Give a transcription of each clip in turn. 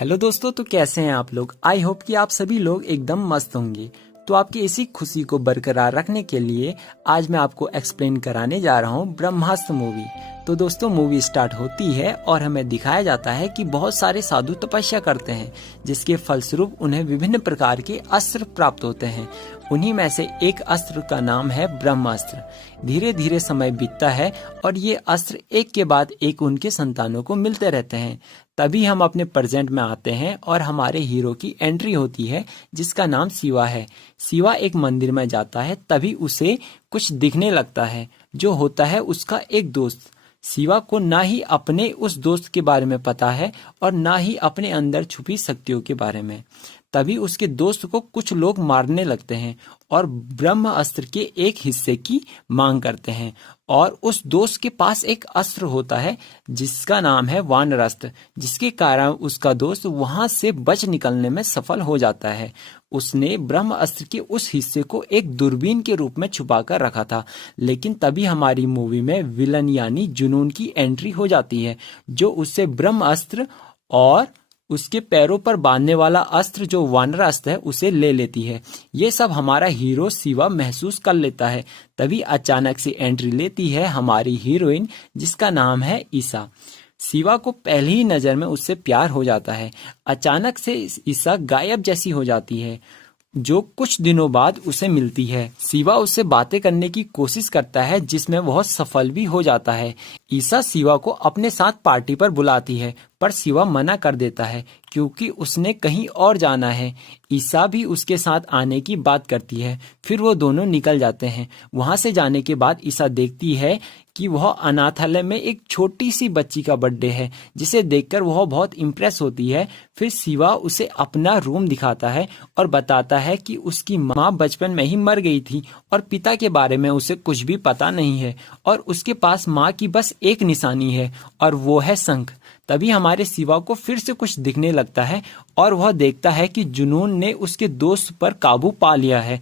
Hello दोस्तों, तो कैसे हैं आप लोग। आई होप कि आप सभी लोग एकदम मस्त होंगे। तो आपकी इसी खुशी को बरकरार रखने के लिए आज मैं आपको एक्सप्लेन कराने जा रहा हूँ ब्रह्मास्त्र मूवी। तो दोस्तों, मूवी स्टार्ट होती है और हमें दिखाया जाता है कि बहुत सारे साधु तपस्या करते हैं, जिसके फलस्वरूप उन्हें विभिन्न प्रकार के अस्त्र प्राप्त होते हैं। उन्हीं में से एक अस्त्र का नाम है ब्रह्मास्त्र। धीरे धीरे समय बीतता है और ये अस्त्र एक के बाद एक उनके संतानों को मिलते रहते हैं। तभी हम अपने प्रेजेंट में आते हैं और हमारे हीरो की एंट्री होती है, जिसका नाम शिवा है। शिवा एक मंदिर में जाता है, तभी उसे कुछ दिखने लगता है, जो होता है उसका एक दोस्त। शिवा को ना ही अपने उस दोस्त के बारे में पता है और ना ही अपने अंदर छुपी शक्तियों के बारे में। तभी उसके दोस्त को कुछ लोग मारने लगते हैं और ब्रह्म अस्त्र के एक हिस्से की मांग करते हैं। और उस दोस्त के पास एक अस्त्र होता है जिसका नाम है वानर अस्त्र, जिसके कारण उसका दोस्त वहां से बच निकलने में सफल हो जाता है। उसने ब्रह्म अस्त्र के उस हिस्से को एक दूरबीन के रूप में छुपा कर रखा था। लेकिन तभी हमारी मूवी में विलन यानी जुनून की एंट्री हो जाती है, जो उससे ब्रह्म अस्त्र और उसके पैरों पर बांधने वाला अस्त्र जो वानर अस्त्र है उसे ले लेती है। ये सब हमारा हीरो शिवा महसूस कर लेता है। तभी अचानक से एंट्री लेती है हमारी हीरोइन, जिसका नाम है ईसा। शिवा को पहली ही नजर में उससे प्यार हो जाता है। अचानक से ईसा गायब जैसी हो जाती है, जो कुछ दिनों बाद उसे मिलती है। शिवा उससे बातें करने की कोशिश करता है, जिसमें वह सफल भी हो जाता है। ईसा शिवा को अपने साथ पार्टी पर बुलाती है, पर शिवा मना कर देता है क्योंकि उसने कहीं और जाना है। ईसा भी उसके साथ आने की बात करती है। फिर वो दोनों निकल जाते हैं। वहां से जाने के बाद ईसा देखती है कि वह अनाथालय में एक छोटी सी बच्ची का बर्थडे है, जिसे देखकर वह बहुत इम्प्रेस होती है। फिर शिवा उसे अपना रूम दिखाता है और बताता है कि उसकी माँ बचपन में ही मर गई थी और पिता के बारे में उसे कुछ भी पता नहीं है, और उसके पास माँ की बस एक निशानी है और वो है शंख। तभी हमारे शिवा को फिर से कुछ दिखने लगता है और वह देखता है कि जुनून ने उसके दोस्त पर काबू पा लिया है।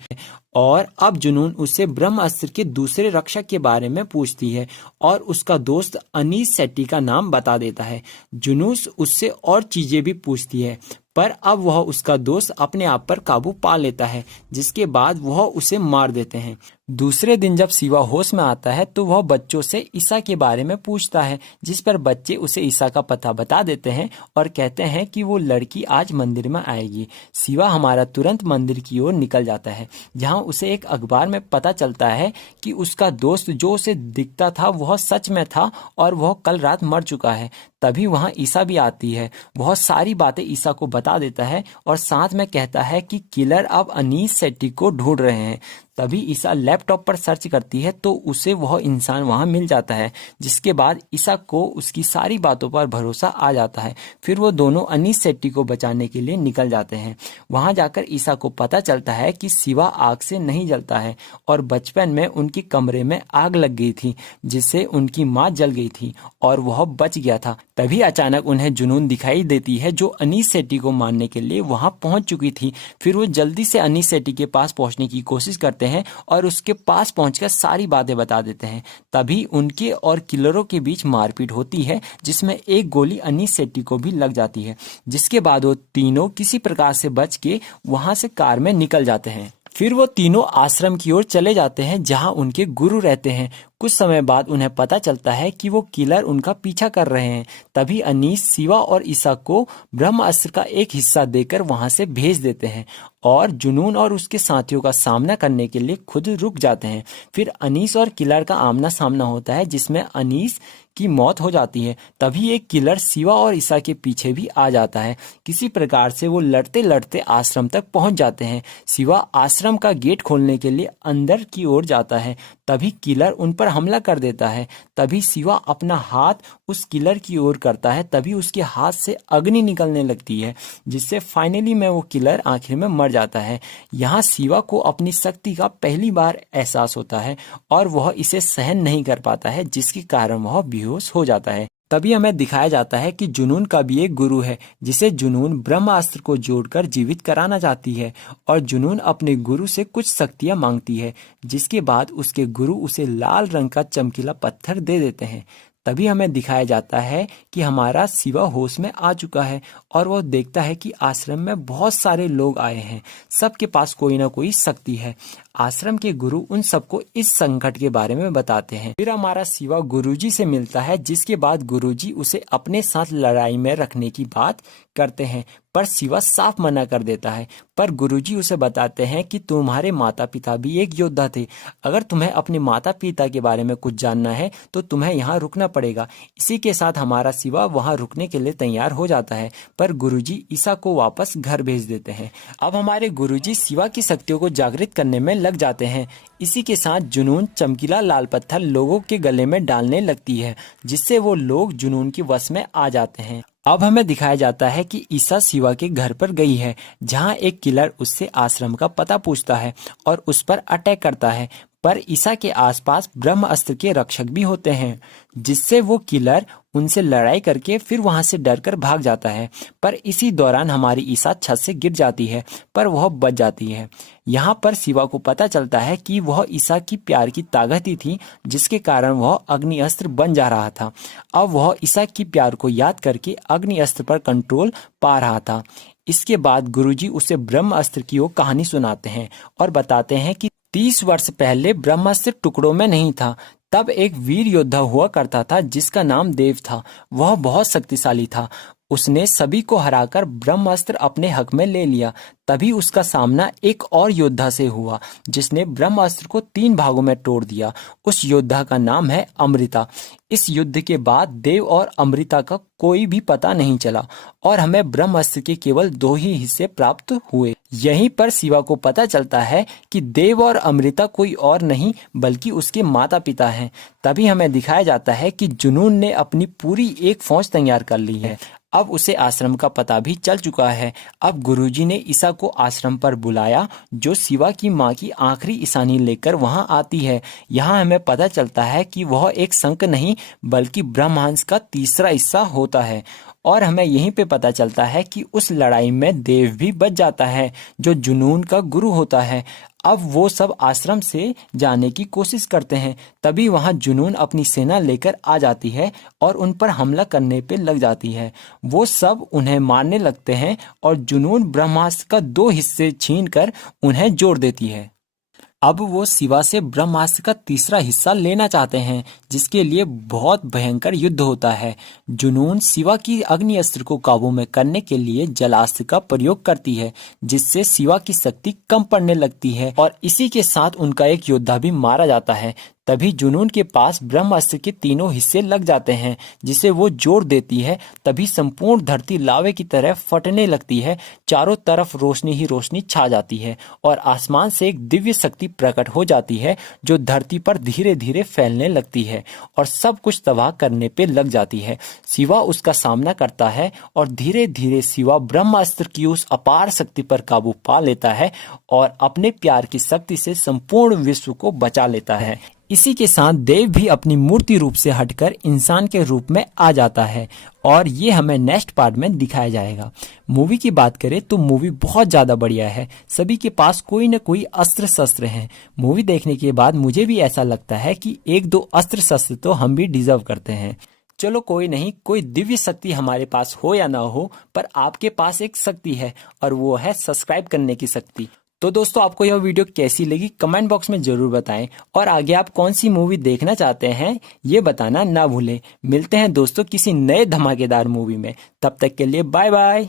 और अब जुनून उससे ब्रह्म अस्त्र के दूसरे रक्षक के बारे में पूछती है और उसका दोस्त अनीस सेट्टी का नाम बता देता है। जुनूस उससे और चीजें भी पूछती है, पर अब वह उसका दोस्त अपने आप पर काबू पा लेता है, जिसके बाद वह उसे मार देते हैं। दूसरे दिन जब शिवा होश में आता है तो वह बच्चों से ईसा के बारे में पूछता है, जिस पर बच्चे उसे ईसा का पता बता देते हैं और कहते हैं कि वो लड़की आज मंदिर में आएगी। शिवा हमारा तुरंत मंदिर की ओर निकल जाता है, जहां उसे एक अखबार में पता चलता है कि उसका दोस्त जो उसे दिखता था वह सच में था और वह कल रात मर चुका है। तभी वहां ईसा भी आती है। बहुत सारी बातें ईसा को बता देता है और साथ में कहता है कि किलर अब अनीस सेट्टी को ढूंढ रहे हैं। तभी ईसा लैपटॉप पर सर्च करती है तो उसे वह इंसान वहां मिल जाता है, जिसके बाद ईसा को उसकी सारी बातों पर भरोसा आ जाता है। फिर वो दोनों अनीस सेट्टी को बचाने के लिए निकल जाते हैं। वहां जाकर ईसा को पता चलता है कि शिवा आग से नहीं जलता है और बचपन में उनके कमरे में आग लग गई थी, जिससे उनकी माँ जल गई थी और वह बच गया था। तभी अचानक उन्हें जुनून दिखाई देती है, जो अनीस सेट्टी को मारने के लिए वहां पहुंच चुकी थी। फिर वो जल्दी से अनीस सेट्टी के पास पहुंचने की कोशिश करते हैं और उसके पास पहुंचकर सारी बातें बता देते हैं। तभी उनके और किलरों के बीच मारपीट होती है, जिसमें एक गोली अनीस सेट्टी को भी लग जाती है, जिसके बाद वो तीनों किसी प्रकार से बच के वहां से कार में निकल जाते हैं। फिर वो तीनों आश्रम की ओर चले जाते हैं, जहां उनके गुरु रहते हैं। कुछ समय बाद उन्हें पता चलता है कि वो किलर उनका पीछा कर रहे हैं। तभी अनीस शिवा और ईसा को ब्रह्म अस्त्र का एक हिस्सा देकर वहां से भेज देते हैं और जुनून और उसके साथियों का सामना करने के लिए खुद रुक जाते हैं। फिर अनीस और किलर का आमना सामना होता है, जिसमें अनीस की मौत हो जाती है। तभी एक किलर शिवा और ईसा के पीछे भी आ जाता है। किसी प्रकार से वो लड़ते लड़ते आश्रम तक पहुंच जाते हैं। शिवा आश्रम का गेट खोलने के लिए अंदर की ओर जाता है। तभी किलर उन पर हमला कर देता है। तभी शिवा अपना हाथ उस किलर की ओर करता है। तभी उसके हाथ से अग्नि निकलने लगती है, जिससे फाइनली में वो किलर आखिर में मर जाता है। यहाँ शिवा को अपनी शक्ति का पहली बार एहसास होता है और वह इसे सहन नहीं कर पाता है, जिसके कारण वह बेहोश हो जाता है। तभी हमें दिखाया जाता है कि जुनून का भी एक गुरु है, जिसे जुनून ब्रह्मास्त्र को जोड़कर जीवित कराना चाहती है और जुनून अपने गुरु से कुछ शक्तियां मांगती है, जिसके बाद उसके गुरु उसे लाल रंग का चमकीला पत्थर दे देते हैं। तभी हमें दिखाया जाता है कि हमारा शिवा होश में आ चुका है और वो देखता है कि आश्रम में बहुत सारे लोग आए हैं, सबके पास कोई ना कोई शक्ति है। आश्रम के गुरु उन सबको इस संकट के बारे में बताते हैं। फिर हमारा शिवा गुरुजी से मिलता है, जिसके बाद गुरुजी उसे अपने साथ लड़ाई में रखने की बात करते हैं, पर शिवा साफ मना कर देता है। पर गुरुजी उसे बताते हैं कि तुम्हारे माता पिता भी एक योद्धा थे, अगर तुम्हें अपने माता पिता के बारे में कुछ जानना है तो तुम्हें यहाँ रुकना पड़ेगा। इसी के साथ हमारा शिवा वहाँ रुकने के लिए तैयार हो जाता है, पर गुरुजी ईसा को वापस घर भेज देते हैं। अब हमारे गुरुजी शिवा की शक्तियों को जागृत करने में लग जाते हैं। इसी के साथ जुनून चमकीला लाल पत्थर लोगों के गले में डालने लगती है, जिससे वो लोग जुनून की वश में आ जाते हैं। अब हमें दिखाया जाता है कि ईसा शिवा के घर पर गई है, जहां एक किलर उससे आश्रम का पता पूछता है और उस पर अटैक करता है। पर ईसा के आसपास ब्रह्म अस्त्र के रक्षक भी होते हैं, जिससे वो किलर उनसे लड़ाई करके फिर वहां से डरकर भाग जाता है। पर इसी दौरान हमारी ईसा छत से गिर जाती है, पर वह बच जाती है। यहाँ पर शिवा को पता चलता है कि वह ईसा की प्यार की ताकत ही थी, जिसके कारण वह अग्नि अस्त्र बन जा रहा था। अब वह ईसा की प्यार को याद करके अग्नि अस्त्र पर कंट्रोल पा रहा था। इसके बाद गुरुजी उसे ब्रह्म अस्त्र की वो कहानी सुनाते हैं और बताते हैं कि 30 वर्ष पहले ब्रह्मास्त्र टुकड़ों में नहीं था। तब एक वीर योद्धा हुआ करता था जिसका नाम देव था। वह बहुत शक्तिशाली था। उसने सभी को हराकर ब्रह्मास्त्र अपने हक में ले लिया। तभी उसका सामना एक और योद्धा से हुआ, जिसने ब्रह्मास्त्र को 3 भागों में तोड़ दिया। उस योद्धा का नाम है अमृता। इस युद्ध के बाद देव और अमृता का कोई भी पता नहीं चला और हमें ब्रह्मास्त्र के केवल 2 ही हिस्से प्राप्त हुए। यहीं पर शिवा को पता चलता है कि देव और अमृता कोई और नहीं बल्कि उसके माता पिता हैं। तभी हमें दिखाया जाता है कि जुनून ने अपनी पूरी एक फौज तैयार कर ली है। अब उसे आश्रम का पता भी चल चुका है। अब गुरुजी ने ईसा को आश्रम पर बुलाया, जो शिवा की माँ की आखिरी ईशानी लेकर वहां आती है। यहाँ हमें पता चलता है कि वह एक शंख नहीं बल्कि ब्रह्मांड का तीसरा हिस्सा होता है। और हमें यहीं पे पता चलता है कि उस लड़ाई में देव भी बच जाता है, जो जुनून का गुरु होता है। अब वो सब आश्रम से जाने की कोशिश करते हैं। तभी वहां जुनून अपनी सेना लेकर आ जाती है और उन पर हमला करने पे लग जाती है। वो सब उन्हें मारने लगते हैं और जुनून ब्रह्मास्त्र का 2 हिस्से छीनकर उन्हें जोड़ देती है। अब वो शिवा से ब्रह्मास्त्र का तीसरा हिस्सा लेना चाहते हैं, जिसके लिए बहुत भयंकर युद्ध होता है। जुनून शिवा की अग्नि अस्त्र को काबू में करने के लिए जलास्त्र का प्रयोग करती है, जिससे शिवा की शक्ति कम पड़ने लगती है और इसी के साथ उनका एक योद्धा भी मारा जाता है। तभी जुनून के पास ब्रह्मास्त्र के 3 हिस्से लग जाते हैं, जिसे वो जोड़ देती है। तभी संपूर्ण धरती लावे की तरह फटने लगती है। चारों तरफ रोशनी ही रोशनी छा जाती है और आसमान से एक दिव्य शक्ति प्रकट हो जाती है, जो धरती पर धीरे धीरे फैलने लगती है और सब कुछ तबाह करने पे लग जाती है। शिवा उसका सामना करता है और धीरे धीरे शिवा ब्रह्मास्त्र की उस अपार शक्ति पर काबू पा लेता है और अपने प्यार की शक्ति से संपूर्ण विश्व को बचा लेता है। इसी के साथ देव भी अपनी मूर्ति रूप से हटकर इंसान के रूप में आ जाता है और ये हमें नेक्स्ट पार्ट में दिखाया जाएगा। मूवी की बात करें तो मूवी बहुत ज्यादा बढ़िया है। सभी के पास कोई न कोई अस्त्र शस्त्र हैं। मूवी देखने के बाद मुझे भी ऐसा लगता है कि 1-2 अस्त्र शस्त्र तो हम भी डिजर्व करते हैं। चलो कोई नहीं, कोई दिव्य शक्ति हमारे पास हो या ना हो, पर आपके पास एक शक्ति है और वो है सब्सक्राइब करने की शक्ति। तो दोस्तों, आपको यह वीडियो कैसी लगी कमेंट बॉक्स में जरूर बताएं और आगे आप कौन सी मूवी देखना चाहते हैं ये बताना ना भूलें। मिलते हैं दोस्तों किसी नए धमाकेदार मूवी में। तब तक के लिए बाय बाय।